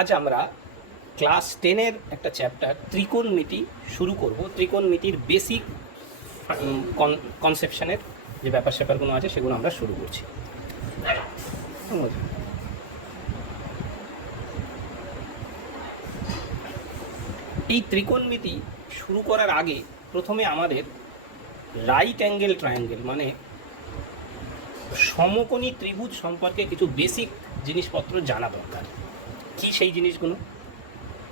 আজ আমরা ক্লাস 10-এর একটা চ্যাপ্টার ত্রিকোণমিতি শুরু করব। ত্রিকোণমিতির বেসিক কনসেপশনের যে ব্যাপার স্যাপারগুলো আছে সেগুলো আমরা শুরু করছি। এই ত্রিকোণমিতি শুরু করার আগে প্রথমে আমাদের রাইট অ্যাঙ্গেল ট্রায়াঙ্গেল মানে সমকোণী ত্রিভুজ সম্পর্কে কিছু বেসিক জিনিসপত্র জানা দরকার। কি সেই জিনিসগুলো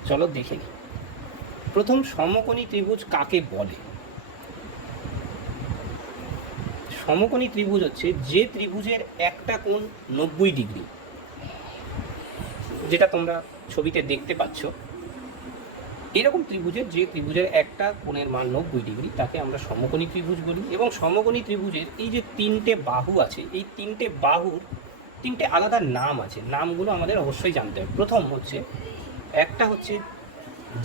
চলো দেখে নিই। প্রথম, সমকোণী ত্রিভুজ কাকে বলে? সমকোণী ত্রিভুজ হচ্ছে যে ত্রিভুজের একটা কোণ 90 ডিগ্রি, যেটা তোমরা ছবিতে দেখতে পাচ্ছ। এরকম ত্রিভুজের যে ত্রিভুজের একটা কোণের মান 90 ডিগ্রি তাকে আমরা সমকোণী ত্রিভুজ বলি। এবং সমকোণী ত্রিভুজের এই যে তিনটে বাহু আছে, এই তিনটে বাহুর তিনটে আলাদা নাম আছে। নামগুলো আমাদের অবশ্যই জানতে হবে। প্রথম হচ্ছে, একটা হচ্ছে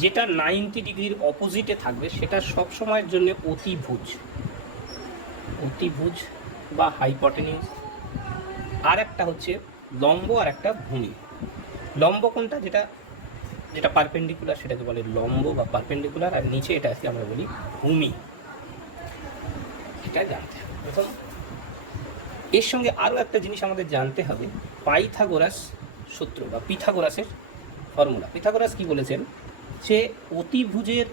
যেটা 90 ডিগ্রির অপোজিটে থাকবে সেটা সব সময়ের জন্য অতিভুজ, অতিভুজ বা হাইপটেনিউস। আর একটা হচ্ছে লম্ব, আর একটা ভূমি। লম্ব কোনটা? যেটা যেটা পারপেন্ডিকুলার সেটাকে বলে লম্ব বা পারপেন্ডিকুলার, আর নিচে এটা আছে আমরা বলি ভূমি। এটা জানতে হবে প্রথম। এর সঙ্গে আরও একটা জিনিস আমাদের জানতে হবে, পাইথাগোরাস সূত্র বা পিথাগোরাসের ফর্মুলা। পিথাগোরাস কি বলেছেন যে অতিভুজের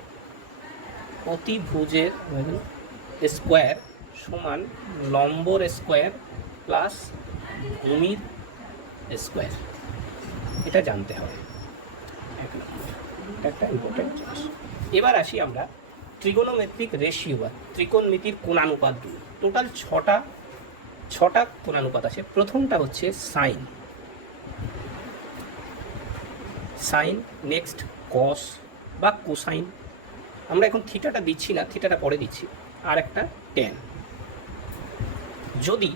স্কোয়ার সমান লম্বর স্কোয়ার প্লাস ভূমির স্কোয়ার। এটা জানতে হবে, একটা ইম্পর্টেন্ট জিনিস। এবার আসি আমরা ট্রিগোনোমেট্রিক রেশিও বা ত্রিকোণমিতির কোণানুপাতগুলো। টোটাল ছটা কোণানুপাত আছে। প্রথমটা হচ্ছে সাইন, নেক্সট কস বা কোসাইন। আমরা এখন থিটাটা দিচ্ছি না, থিটাটা পরে দিচ্ছি। আর একটা ট্যান। যদি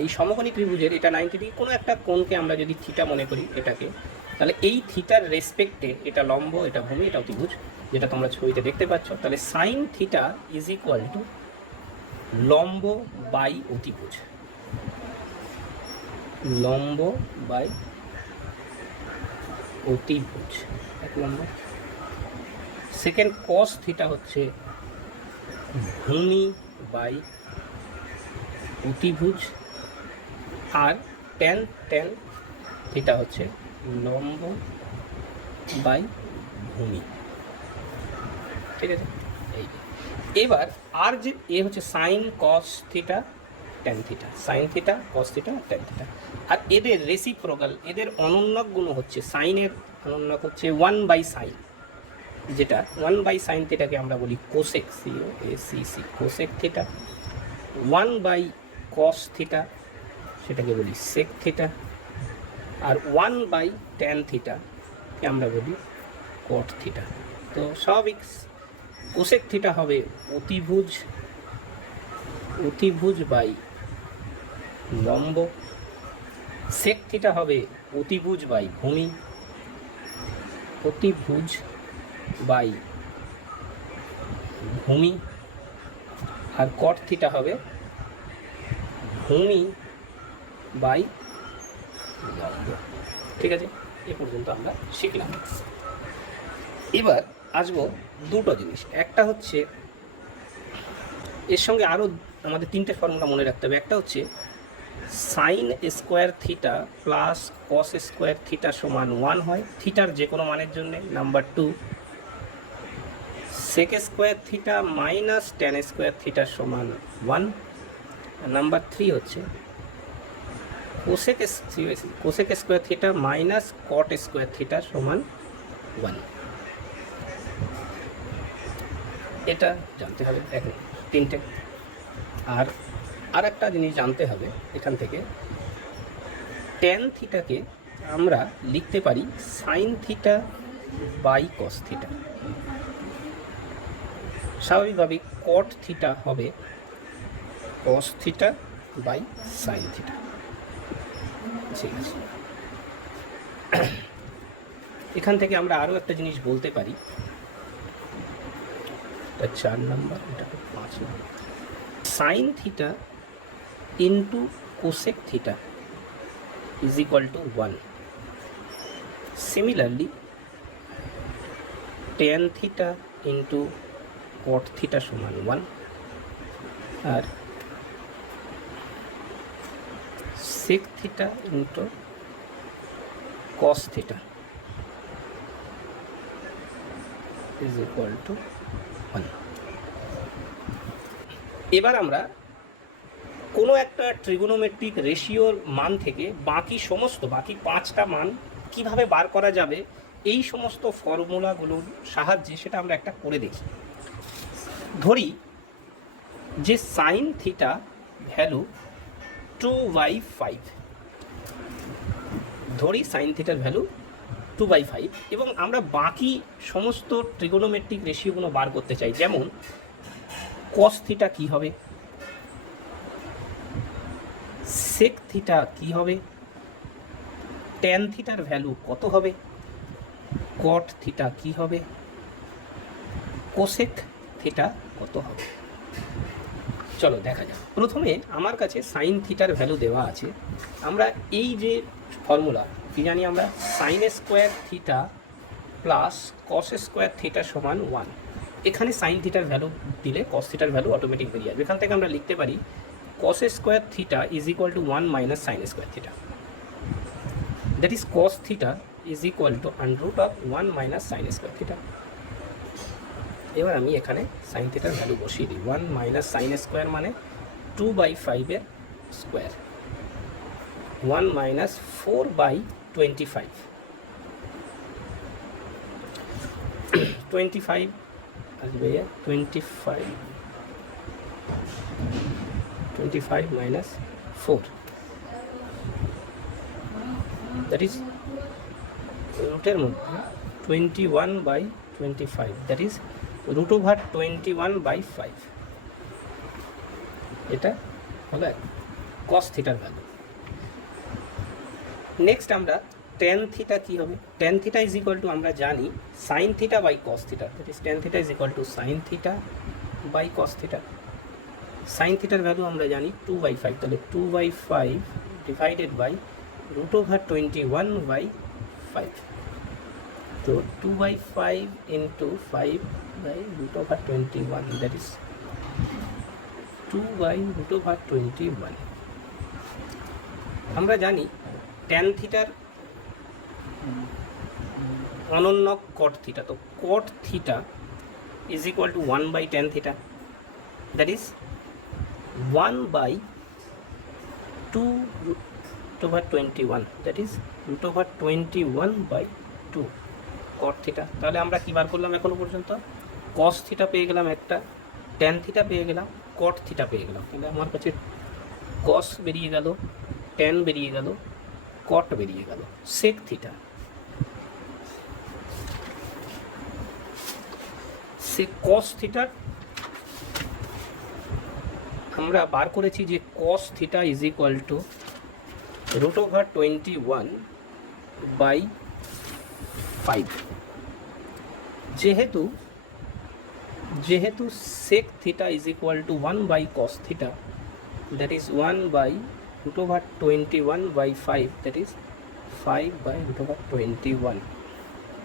এই সমকোণী ত্রিভুজের এটা 90 ডিগ্রি কোনো একটা কোণকে আমরা যদি থিটা মনে করি এটাকে, তাহলে এই থিটার রেসপেক্টে এটা লম্ব, এটা ভূমি, এটা অতিভুজ, যেটা তোমরা ছবিতে দেখতে পাচ্ছ। তাহলে sine theta is equal two লম্ব বাই অতিভুজ, লম্ব বাই অতিভুজ, এক নম্বর। সেকেন্ড, কস থিটা হচ্ছে ভূমি বাই অতিভুজ, আর ট্যান থিটা হচ্ছে লম্ব বাই ভূমি। ঠিক আছে, এই এবার আর যে হচ্ছে sine cos theta tan theta, sine theta cos theta tan theta. আর এদের রেসিপ্রোকাল, এদের অনন্যক গুণ হচ্ছে, সাইনের অনন্যক হচ্ছে 1/sin, যেটা 1/sin থিটাকে আমরা বলি cosec, COSEC, cosec theta. 1/cos theta সেটাকে বলি সেক থিটা। আর 1/tan থিটাকে আমরা বলি কট থিটা। তো স্বাভাবিক কোসেক থিটা হবে অতিভুজ বাই লম্ব, সেক থিটা হবে অতিভুজ বাই ভূমি, অতিভুজ বাই ভূমি, আর কট থিটা হবে ভূমি বাই লম্ব। ঠিক আছে, এ পর্যন্ত আমরা শিখলাম। এবার আসবো দুটো জিনিস। একটা হচ্ছে এর সঙ্গে আরও আমাদের তিনটে ফর্মুলা মনে রাখতে হবে। একটা হচ্ছে sine square theta plus cos square theta সমান 1 হয় থিটার যে কোনো মানের জন্যে। Number 2, sec square theta minus tan square theta সমান 1। নাম্বার 3 হচ্ছে cosec square theta minus cot square theta সমান 1। এটা জানতে হবে এখন তিনটে। আর একটা জিনিস জানতে হবে এখান থেকে, ট্যান থিটাকে আমরা লিখতে পারি sine theta by cos theta. স্বাভাবিকভাবেই কট থিটা হবে cos theta by sine theta. ঠিক আছে, এখান থেকে আমরা আরও একটা জিনিস বলতে পারি, এটা 4 নম্বর, এটা 5 নম্বর। Sine theta into cosec theta is equal to 1। Similarly tan theta into cot theta সমান 1, আর sec theta into cos theta is equal to 1। এবার আমরা কোনো একটা ট্রিগোনোমেট্রিক রেশিওর মান থেকে বাকি 5টা মান কিভাবে বার করা যাবে এই সমস্ত ফর্মুলাগুলোর সাহায্যে সেটা আমরা একটা করে দেখি। ধরি যে সাইন থিটা ভ্যালু 2/5, ধরি সাইন থিটার ভ্যালু 2/5 এবং আমরা বাকি সমস্ত ট্রিগোনোমেট্রিক রেশিওগুলো বার করতে চাই। যেমন cos থিটা কী হবে, sec থিটা কী হবে, tan থিটার ভ্যালু কত হবে, cot থিটা কী হবে, cosec থিটা কত হবে। চলো দেখা যাক। প্রথমে আমার কাছে সাইন থিটার ভ্যালু দেওয়া আছে। আমরা এই যে ফর্মুলা কি জানি আমরা, sign square theta plus cos square theta সমান 1। এখানে সাইন থিটার ভ্যালু দিলে কস থিটার ভ্যালু অটোমেটিক বেরিয়ে যাবে। এখান থেকে আমরা লিখতে পারি cos square theta is equal to 1 minus sine square theta, that is cos theta is equal to √1 minus sine square theta. এবার আমি এখানে সাইন থিটার ভ্যালু বসিয়ে দিই। 1 মাইনাস সাইন স্কোয়ার মানে 2/5 এর স্কোয়ার, 1 মাইনাস 4/25, 25 আসবে 25 মাইনাস 4, দ্যাট ইজ রুটের মধ্যে 21/25, দ্যাট ইজ √21/5। এটা হলো cos থিটার ভ্যালু। নেক্সট আমরা tan থিটা কী হবে, tan theta is equal to আমরা জানি sine theta by cos theta, that is tan theta is equal to sine theta by cos theta. Sine থিটার ভ্যালু আমরা জানি 2/5, তাহলে 2/5 ডিভাইডেড বাই √21/5, তো 2/5 ইন্টু 5 বাই √21, দ্যাট ইজ 2/√21। আমরা জানি tan থিটার অনন্যক cot থিটা, তো cot theta is equal two 1/tan theta, that is 1/2√21, that is √21/2 cot theta. তাহলে আমরা কী বার করলাম এখনো পর্যন্ত, cos থিটা পেয়ে গেলাম একটা, tan থিটা পেয়ে গেলাম, cot থিটা পেয়ে গেলাম। তাহলে আমার কাছে cos বেরিয়ে গেল, tan বেরিয়ে গেল, cot বেরিয়ে গেল। sec theta, sec cos theta আমরা বার করেছি যে cos theta is equal two √21/5, যেহেতু sec theta is equal two 1/cos theta, that is 1/√21/5, that is 5/√21।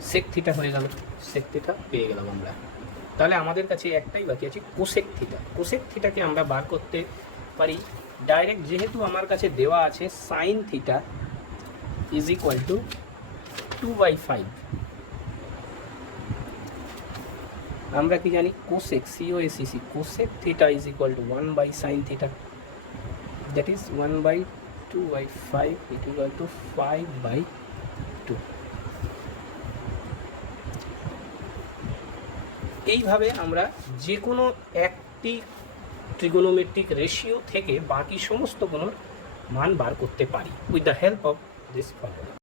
sec theta হয়ে গেল, sec থিটা পেয়ে গেলাম আমরা। তাহলে আমাদের কাছে একটাই বাকি আছে cosec থিটা। cosec থিটাকে আমরা বার করতে পারি ডাইরেক্ট, যেহেতু আমার কাছে দেওয়া আছে sine theta is equal two 2/5। আমরা কি জানি cosec, COSEC, cosec theta is equal two 1/sin theta, that is 1/2/5 equal to 5/2। এইভাবে আমরা যে কোনো একটি ট্রিগোনোমেট্রিক রেশিও থেকে বাকি সমস্ত গুলোর মান বার করতে পারি with the help of this formula.